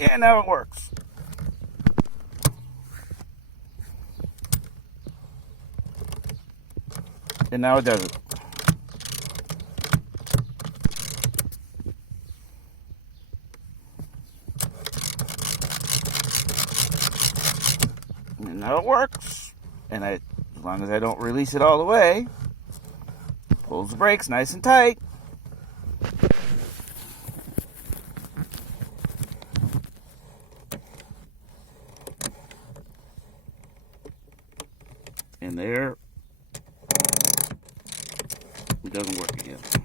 And now it works. And now it doesn't. And now it works. And as long as I don't release it all the way, pulls the brakes nice and tight. And there, it doesn't work again.